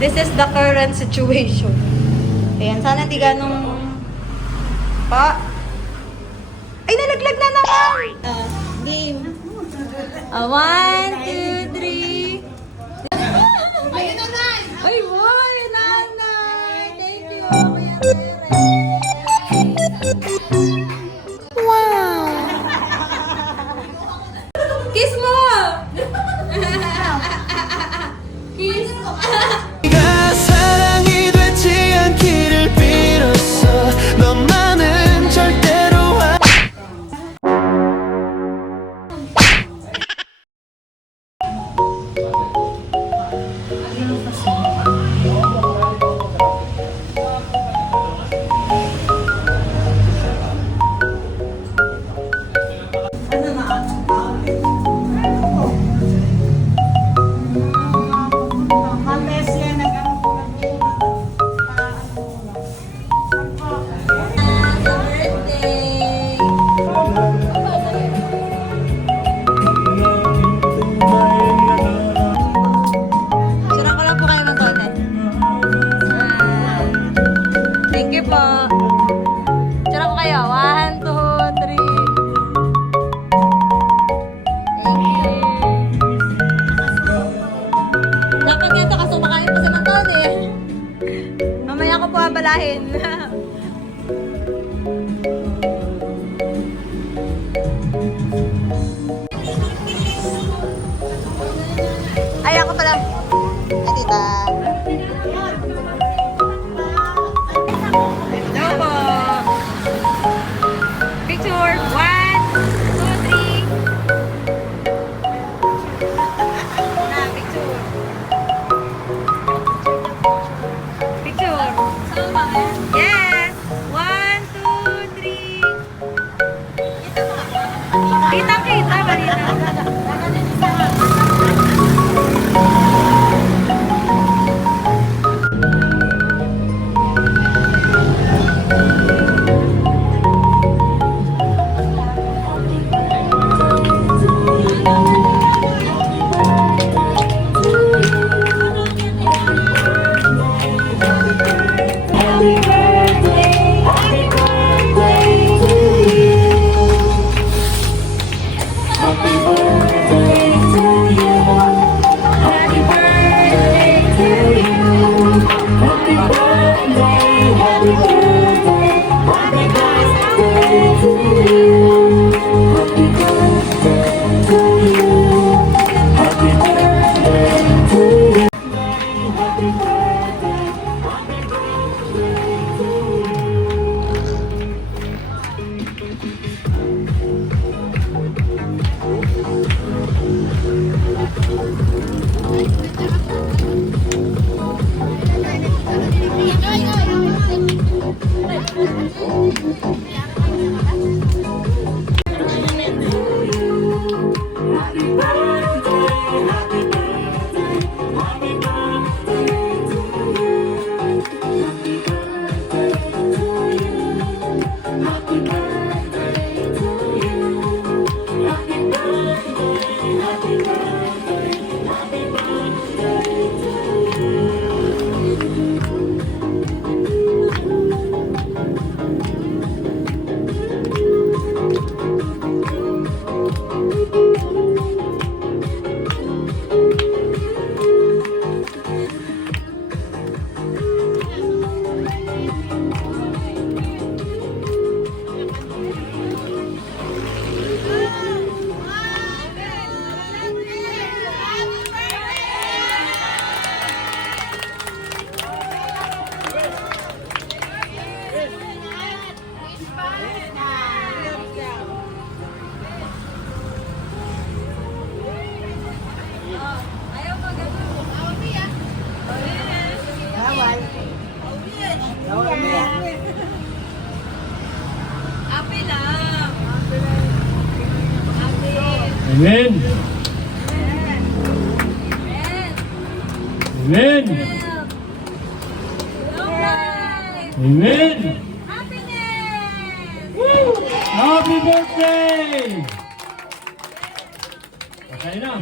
This is the current situation. Ayan, sana hindi ganong... Ay, nalaglag na naman! Game. 1, 2, 3. Ay, nanay! Ay, boy! Nanay! Thank you! Wow! Kiss mo! Kiss! 사랑이 되지 않기를 빌었어 너만은 절대로 Thank you po. Tsura ko kayo. 1, 2, 3. Thank you. Dapat ganito kasi kumakain pa si Manton eh. Mamaya ko po abalahin. Ay, ako pala. Ay, tita. Picture. 1, 2, 3. Na, picture. Picture. Yes. 1, 2, 3. Kita, balita. Amen. Amen. Amen. Woo! Happy birthday! Okay na.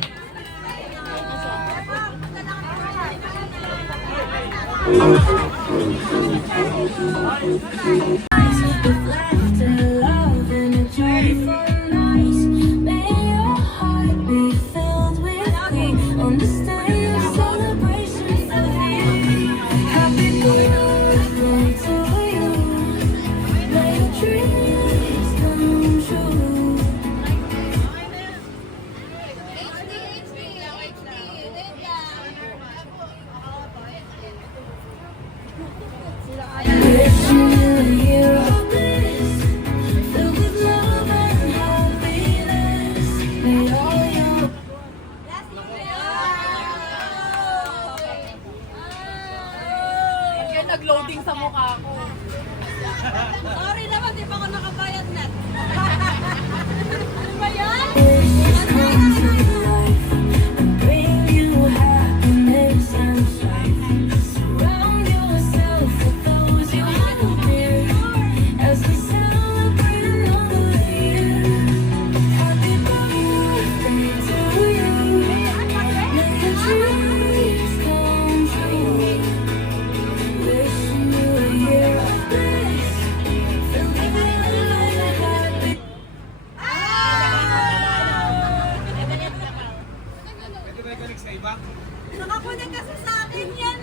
Nag-loading sa mukha ko. Sorry naman, di pa ako nakabayad net. Ano ba yan? Nakakunan kasi sa akin yan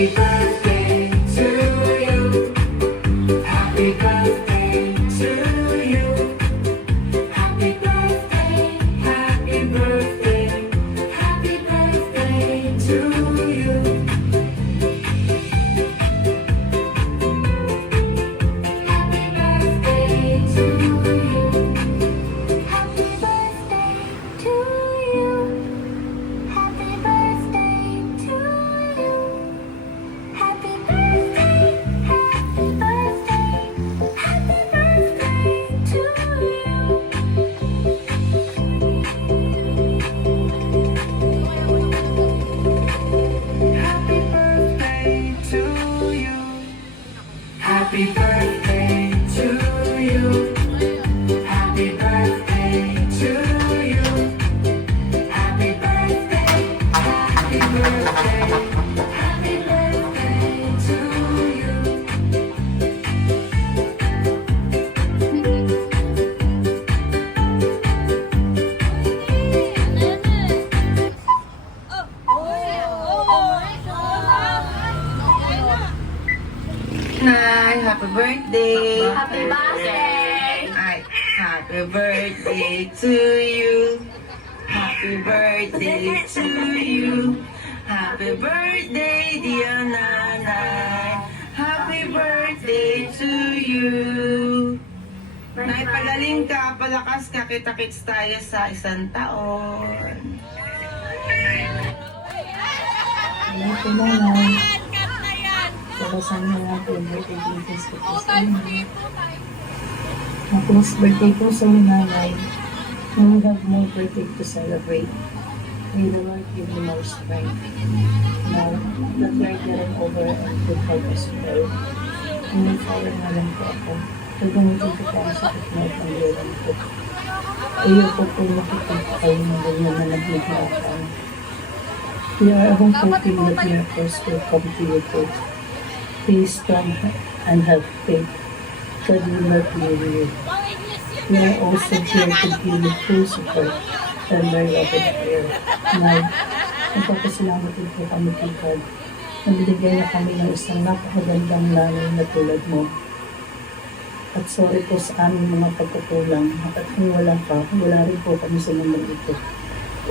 Happy birthday to you. Happy birthday to you. Happy birthday, happy birthday, happy birthday to you. Happy birthday to you. Happy birthday to you. Happy birthday to you. Happy birthday, happy birthday, happy birthday to you. Happy birthday to you. Happy birthday to you. Happy birthday to you. Happy birthday, happy birthday, happy birthday to you. Hi, happy birthday. Happy birthday! Ay, happy birthday to you. Happy birthday to you. Happy birthday, dear nanay. Happy birthday to you. Nay, pagaling ka, palakas ka, kita-kits tayo sa isang taon. Hello po nanay. Cut na yan! Palasan na natin. Birthday greetings ko po sa Time inyo. po tayo. Tapos birthday po sa inyo nanay. Now we have more birthday to celebrate. May the Lord give you more strength. Now, that we are getting over and good focus today. May follow na lang po ako. Pagdamutin ko po ang sakit na itong lilang ko. Ayaw po po makikita kayo ng ganyan na nagbibigatan. We are all hoping that your first will come to you too. Be strong and have faith. God will not leave you. We are also here to give you full support and very open prayer. Now, nagpapasalamat din po kami kay God. Nabigyan na kami ng isang napakagandang nanay na tulad mo. At sorry po sa aming mga pagkukulang. At kung wala ka, wala rin po kami sa mundang ito.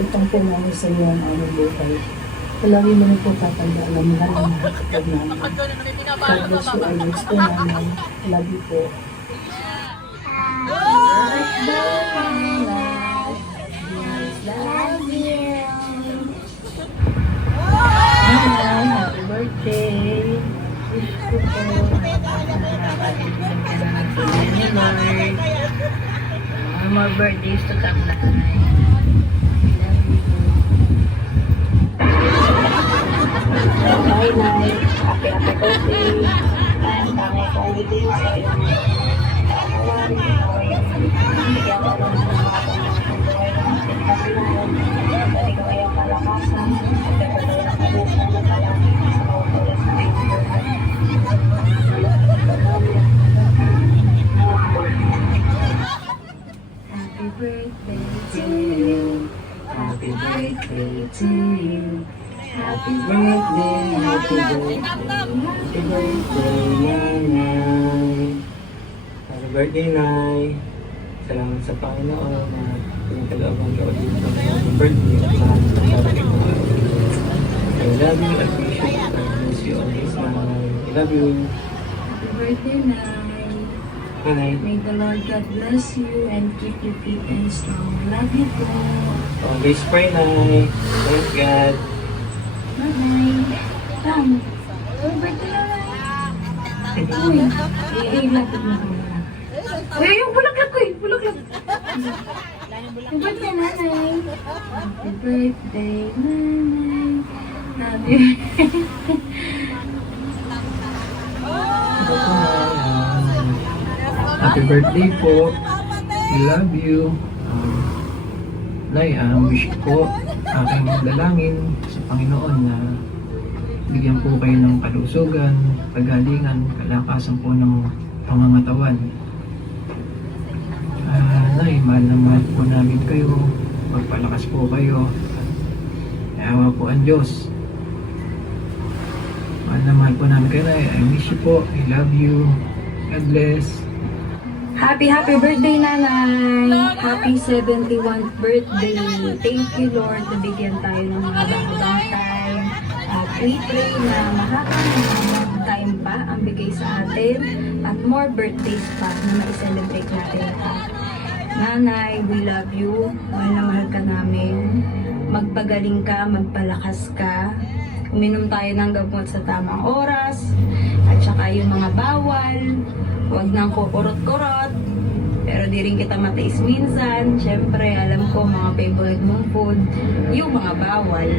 Utang po namin sa iyo ang aming buhay. Palagi mo rin po tatandaan ang mahal ng mga kapag namin. God bless you always po namin. Love you po. Love you! Hi, happy birthday! Wish ko po nakakatibigyan ka na ng tulong ni Lord. More birthdays to come na. Love you po. Hi, Nay. Happy birthday. And kami ko ulitin sa iyo. Bigyan ka lang ng mga pangalaman buhay ng ating Panginoon. At ikaw ay ang kalakasan. At nagpatuloy ng kabukan na palangin sa mautulas na iyong buhay. Happy birthday to you. Happy birthday to you. Happy birthday, happy birthday, happy birthday, Nanay. Happy birthday, Nay. Salamat sa Panginoon na pinagkalooban ka ulit ng happy birthday at lahat ng darating mo. I love you, I appreciate you, I miss you always, Nanay. I love you. Happy birthday, Nay. Hi, Nay. May the Lord God bless you and keep you fit and strong. Love you po. Always pray, Nay. Thank God. Bye-bye. Tama. Happy birthday, Nanay. Uy, lapit na ko na. Uy, yung bulaklak ko eh. Bulaklak. Happy birthday, Nanay. Happy birthday, Nanay. Love you. Happy birthday po. I love you. Nay, wish ko aking dalangin sa Panginoon na bigyan po kayo ng kalusugan, kagalingan, kalakasan po ng pangangatawan. Nay, mahal na mahal po namin kayo. Magpalakas po kayo. Awa po ang Diyos. Mahal na na mahal po namin kayo, Nay. I miss you po. I love you. God bless. Happy birthday, Nanay! Happy 71st birthday! Thank you, Lord, na bigyan tayo ng habang time. At we pray na mahabang time pa ang bigay sa atin at more birthdays pa na ma-celebrate natin lahat. Nanay, we love you. Mahal na mahal ka namin. Magpagaling ka, magpalakas ka. Uminom tayo ng gamot sa tamang oras. At saka yung mga bawal. Huwag nang kukurot-kurot. Pero di rin kita matiis minsan. Siyempre, alam ko mga favorite mong food. Yung mga bawal.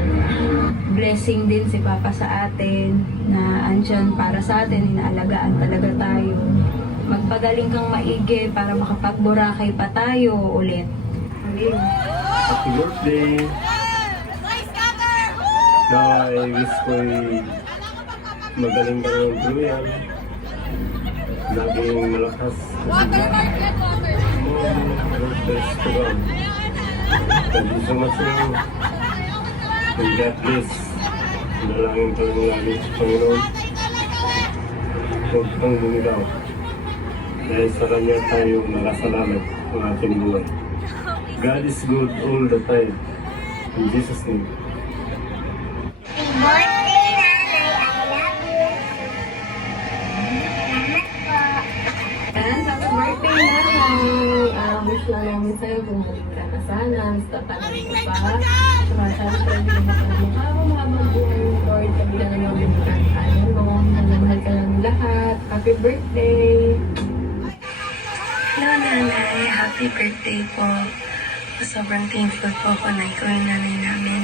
Blessing din si Papa sa atin. Na andyan para sa atin. Inaalagaan talaga tayo. Magpagaling kang maigi para makapagburakay pa tayo ulit. Happy birthday. Na I wish ko'y magaling ka ng tuluyan. Laging malakas. Watermark yan, watermark. Best to God. Thank you so much, Lord. And God bless. Dalangin ka lang lagi sa Panginoon. Huwag kang bumigaw. Dahil sa Kanya tayo nakasalamat ang ating buhay. God is good all the time. In Jesus' name. And happy birthday, Nanay! Wish lang namin sa'yo bumalik ka na sana. Basta panay ko pa. Tsaka syempre, hindi mo ka naman habang buhay mo, Lord. Kabila na naman yung kaya mo. Nanamahal ka lang lahat. Happy birthday! Hello, Nanay. Happy birthday po. Sobrang thankful po ako na ikaw yung nanay namin.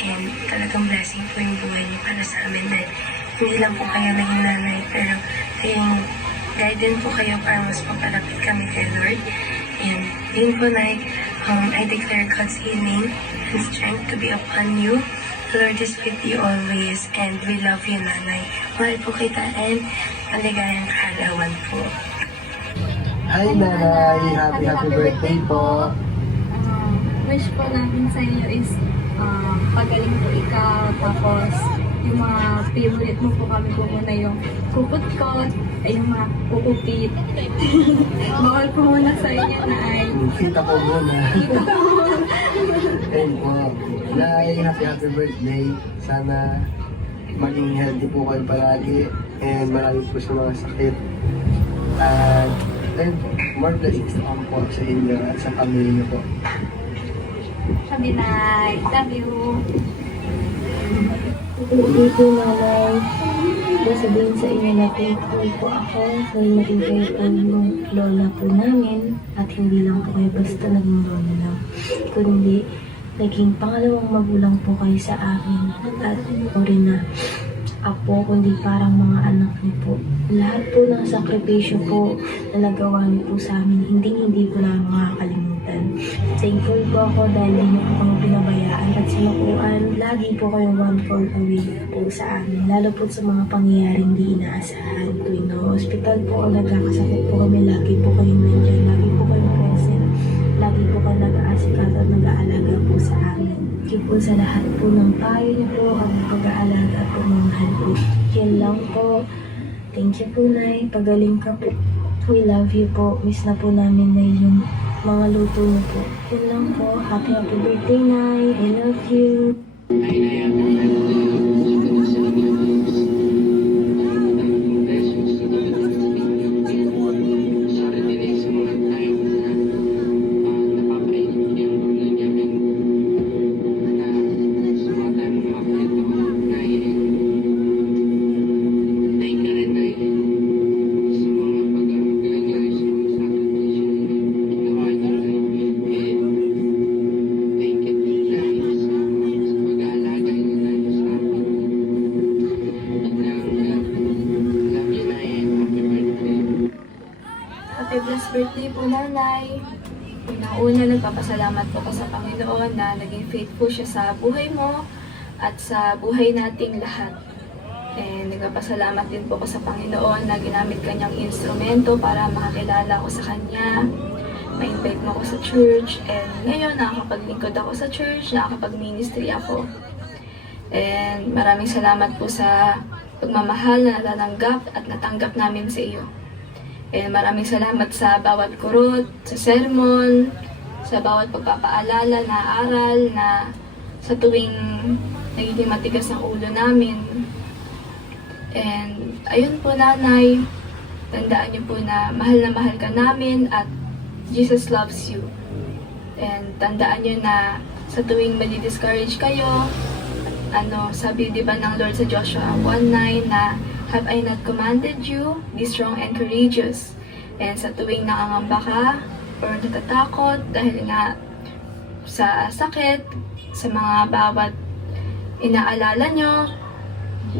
And talagang blessing po yung buhay niyo para sa amin. Dahil hindi lang po kayo naging nanay, pero kayong guide po kayo para mas mapalapit kami kay Lord. And yun po, Nay, I declare God's healing and strength to be upon you. The Lord is with you always, and we love you, Nanay. Mahal po kita, and maligayang kaalawan po. Hi Nanay! Happy birthday po! Wish po namin sa inyo is pagaling po ikaw, tapos yung mga favorite mo po kami po muna yung kukutkot, ay yung mga kukupit. Bawal po muna sa inyo na ay Kita po muna. Ayun po. Nay, happy birthday. Sana maging healthy po kayo palagi and marami po sa mga sakit. And more blessings to come po sa inyo at sa pamilya niyo po. Sabi na, love you. Hindi po, Nanay. Sabihin sa inyo na thankful po ako dahil naging kayo po yung lola po namin at hindi lang po kayo basta naging lola lang, kundi naging pangalawang magulang po kayo sa akin at po rin na apo, kundi parang mga anak niyo po. Lahat po ng sakripisyo po na nagawa niyo po sa amin, hindi ko na makakalimutan. Thankful po ako dahil hindi niyo po kami pinabayaan at sinukuan. Lagi po kayong one call away po sa amin, lalo po sa mga pangyayaring hindi inaasahan. Tuwing na hospital po o nagkakasakit po kami, lagi po kayong nandiyan, lagi po kayong present, lagi po kayo nag-aasikaso at nag-aalaga po sa amin. Thank you po sa lahat po ng payo niyo po at pag-aalaga at pagmamahal po. Yan lang po. Thank you po, Nay. Pagaling ka po. We love you po. Miss na po namin na yung mga luto niyo po. Yan lang po. Happy birthday, Nay. I love you. Happy blessed birthday po, Nanay. Una, nagpapasalamat po ko sa Panginoon na naging faithful siya sa buhay mo at sa buhay nating lahat. And nagpapasalamat din po ko sa Panginoon na ginamit kanyang instrumento para makakilala ko sa Kanya. Ma-invite mo ko sa church. And ngayon, nakakapaglingkod ako sa church, nakakapag-ministry ako. And maraming salamat po sa pagmamahal na natanggap at natanggap namin sa iyo. And maraming salamat sa bawat kurot, sa sermon, sa bawat pagpapaalala na aral na sa tuwing nagiging matigas ang ulo namin. And ayun po Nanay, tandaan niyo po na mahal ka namin at Jesus loves you. And tandaan niyo na sa tuwing madi-discourage kayo, sabi di ba ng Lord sa Joshua 1:9 na have I not commanded you, be strong and courageous. And sa tuwing nakangamba ka or natatakot dahil nga sa sakit, sa mga bawat inaalala nyo,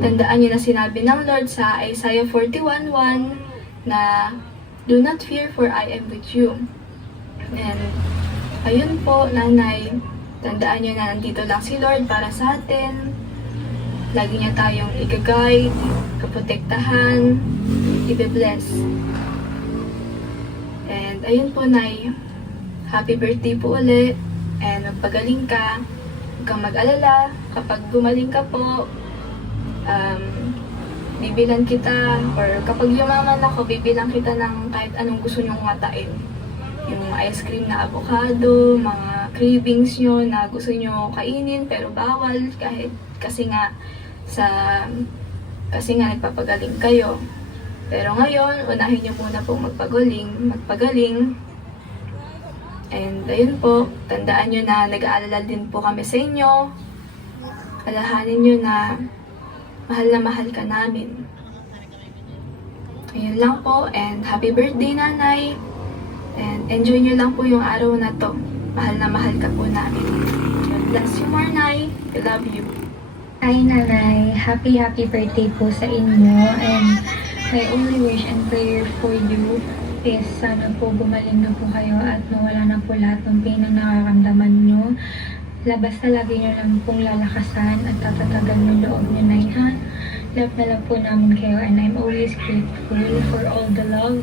tandaan nyo na sinabi ng Lord sa Isaiah 41:1 na do not fear for I am with you. And ayun po Nanay, tandaan nyo na nandito lang si Lord para sa atin. Lagi niya tayong i-guide, kaprotektahan, i-bless. And ayun po Nay, happy birthday po ulit. And magpagaling ka, huwag kang mag-alala. Kapag gumaling ka po, bibilan kita, or kapag yumaman ako, bibilang kita ng kahit anong gusto nyong ngatain. Yung ice cream na avocado, mga cravings nyo na gusto nyo kainin pero bawal kasi nga nagpapagaling kayo. Pero ngayon, unahin nyo muna pong magpagaling. And ayun po, tandaan nyo na nag-aalala din po kami sa inyo. Alahanin nyo na mahal ka namin. Ayun lang po, and happy birthday Nanay. And enjoy nyo lang po yung araw na to. Mahal ka po namin. God bless you more, Nay. I love you. Hi Nanay, happy birthday po sa inyo, and my only wish and prayer for you is sana po gumaling na po kayo at mawala na po lahat ng pain na nakakamdaman nyo. Basta lagi nyo lang pong lalakasan at tatatagan yung loob nyo, Nay, ha? Love na love po namin kayo, and I'm always grateful for all the love,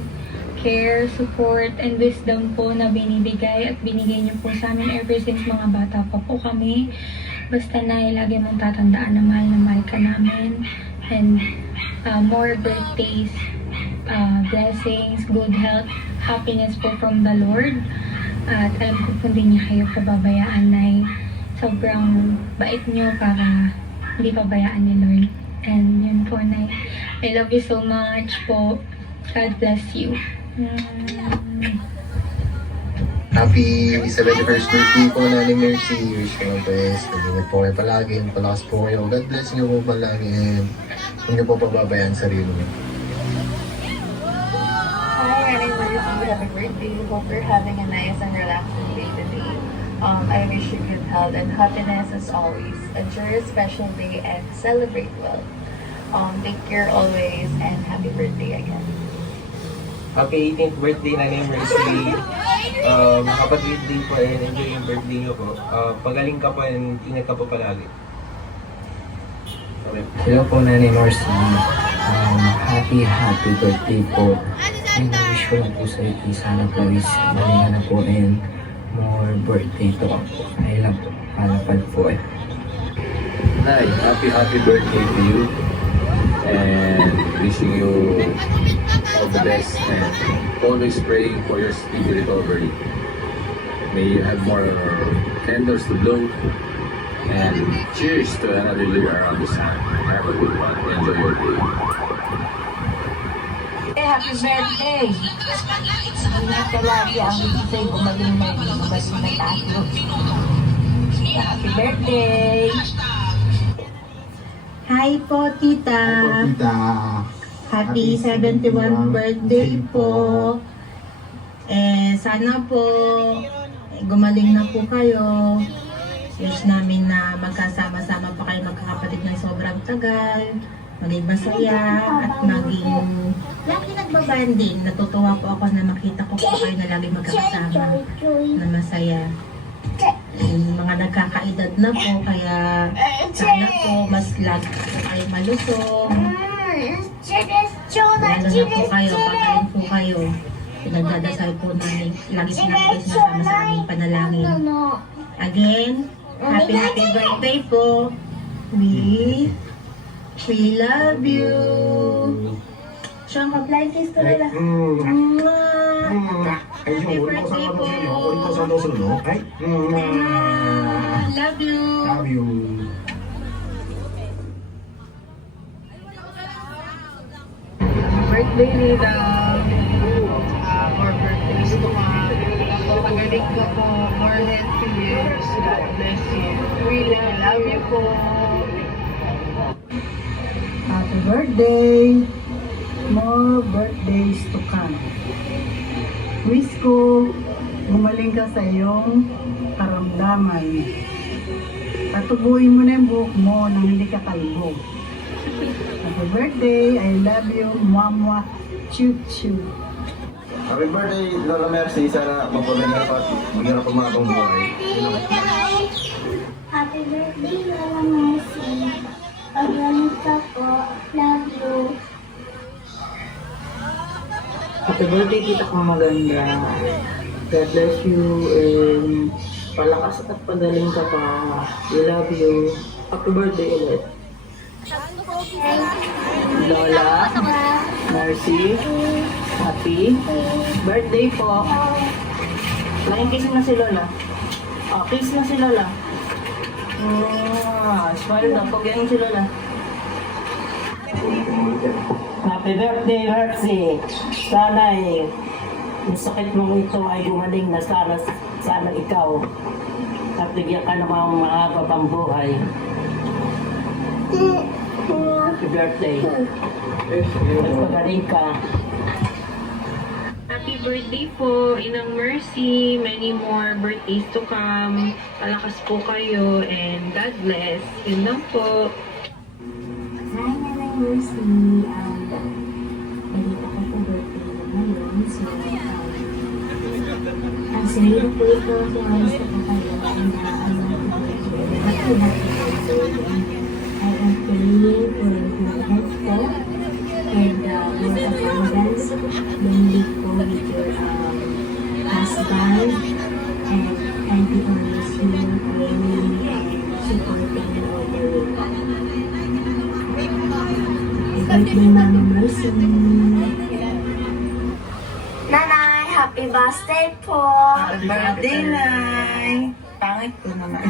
care, support, and wisdom po na binibigay at binigay niyo po sa amin ever since mga bata pa po kami. Basta Nay, lagi mong tatandaan na mahal ka namin. And more birthdays, blessings, good health, happiness po from the Lord. At alam ko po hindi niya kayo pababayaan, Nay. Sobrang bait niyo para hindi pabayaan ni Lord. And yun po, Nay. I love you so much po. God bless you. Happy 71st birthday po, Nanay Mercy. Wish ko ang best. Mag-ingat po kayo palagi. Palakas po kayo. God bless niyo po palagi. And huwag niyo po pababayaan sarili niyo. Hi, Nanay Mercy. Happy birthday. Hope you're having a nice and relaxing day today. I wish you good health and happiness as always. Enjoy your special day and celebrate well. Take care always and happy birthday again. Happy 18th birthday, Nanay Mercy. Happy birthday po and enjoy yung birthday niyo po. Pagaling ka po and ingat ka po palagi. Hello po, Nanay Mercy. Happy birthday po. And wish ko lang po sa iyo, sana po is malinga na po and more birthday to ako. I love po. Palapad po eh. Hi, happy birthday to you. And wishing you all the best and always praying for your speedy recovery. May you have more candles to blow, and cheers to another year around the sun. Have a good one. Enjoy your day. Happy birthday! Ingat ka lagi ang sa'yo gumaling na tayo. Happy birthday! Hi po, Tita. Happy 71 birthday po. Sana po gumaling na po kayo. Wish namin na magkasama-sama pa kayo magkakapatid ng sobrang tagal. Maging masaya at maging lagi nagbabanding. Natutuwa po ako na makita ko po kayo na lagi magkakasama na masaya. Mga nagkakaedad na po, kaya sana po mas lagi po kayo malusog. Lalo na po kayo, pagaling po kayo. Pinagdadasal po namin, lagi sinasama sa aming panalangin. Again, happy birthday po with We love you. Siyang flying kiss to Lola. Happy birthday po. Love you. Love you. Birthday, Nita. More birthdays to come. Pagaling ka po. More healthy years. God bless you. We love you po. Happy birthday. More birthdays to come. Wish ko gumaling ka sa iyong karamdaman. Patubuhin mo na yung buhok mo nang hindi ka kalbo. Happy birthday. I love you. Mwah, choo choo. Happy birthday, Lola Mercy. Sana magpaganda pa at maganda pa mga buhay. Happy birthday, Lola Mercy. Paglamit ka po. Love you. Happy birthday, tita kong maganda. God bless you and palakas at pagaling ka pa. We love you. Happy birthday ulit. Lola, Mercy, happy birthday po. Flying kiss na si Lola. Oh, kiss na si Lola. Smile na, pagyan si Lola. Happy birthday, Mercy. Sana yung sakit mong ito ay gumaling na sana ikaw. At bigyan ka namang mahaba pang buhay. Happy birthday. At magaling ka. Happy birthday po, Inang Mercy. Many more birthdays to come. Palakas po kayo and God bless. Yun lang po. Hi, Nanay Mercy. Balita ko po birthday mo ngayon. So, ang sinira po ito, so ayos ko po kayo. And happy birthday. I am praying for your health po. And your abundance. Mainly po with your husband. And be always here, praying and supporting you all the way. Birthday, Mama Mercy. Nanay, happy birthday po. Happy birthday, Nay. Pangit ko naman.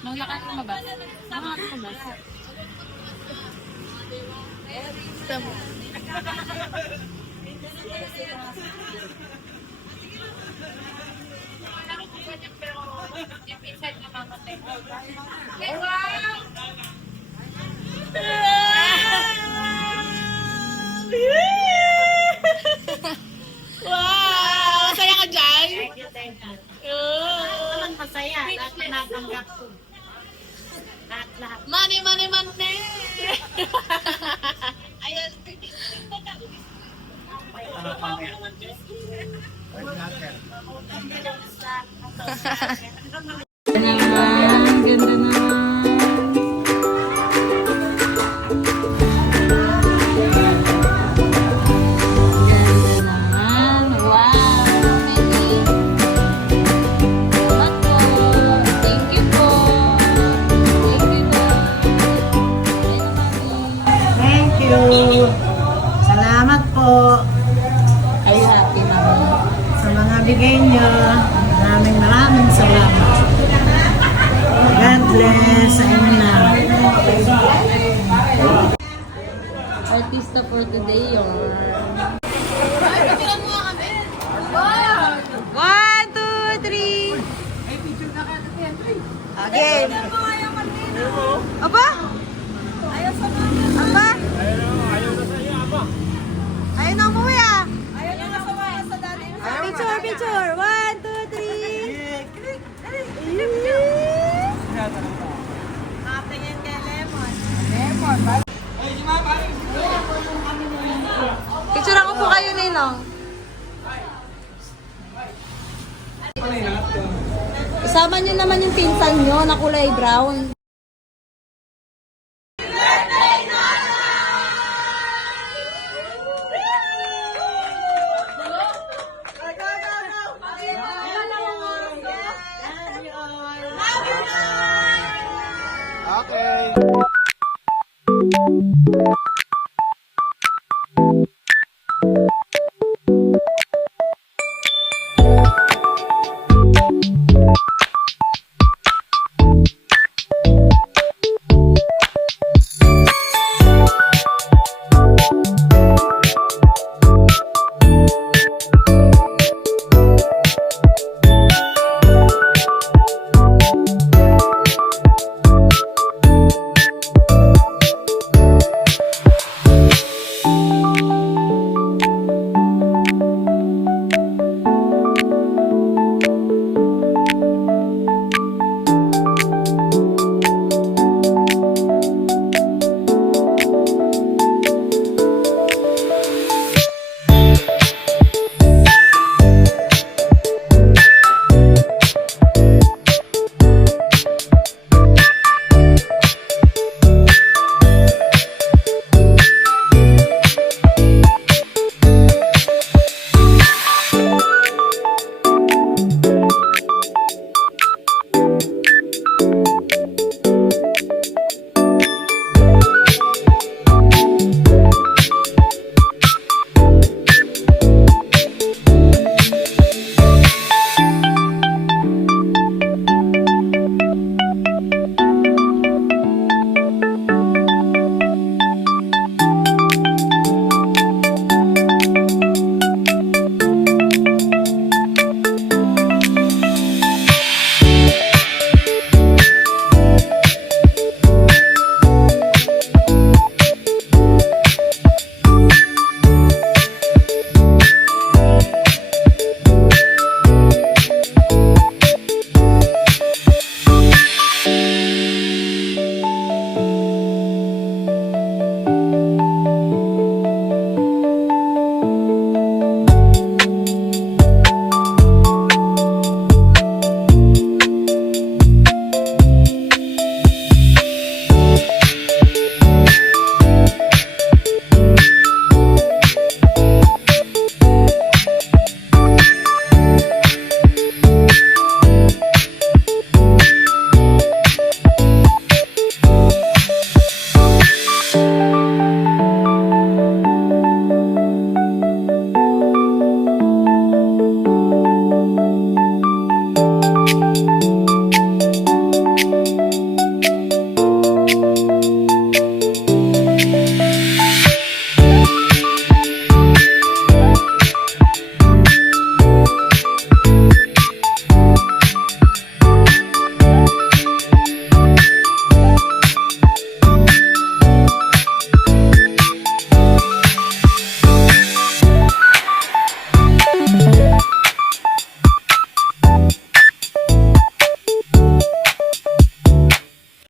Nanglakan mo ba? Nanglakan mo ba? Wow! Masaya ka dyan? Thank you. Walang masaya. Lahat na natanggap ko. Lahat. Money, money, money! Ayan. Naman, ganda naman. Salamat po. Ayun natin naman. Sa mga bigay niyo. Maraming salamat. God bless sa inyo na. Artista for today, your... 1, 2, 3. Again. Aba? Aba? Ayaw na umuwi ah. Ayaw na sumaya sa dati. Picture. 1, 2, 3. Nakatingin kay Lemon. Picture ako po kayo, Ninong. Isama nyo naman yung pinsan nyo na kulay brown.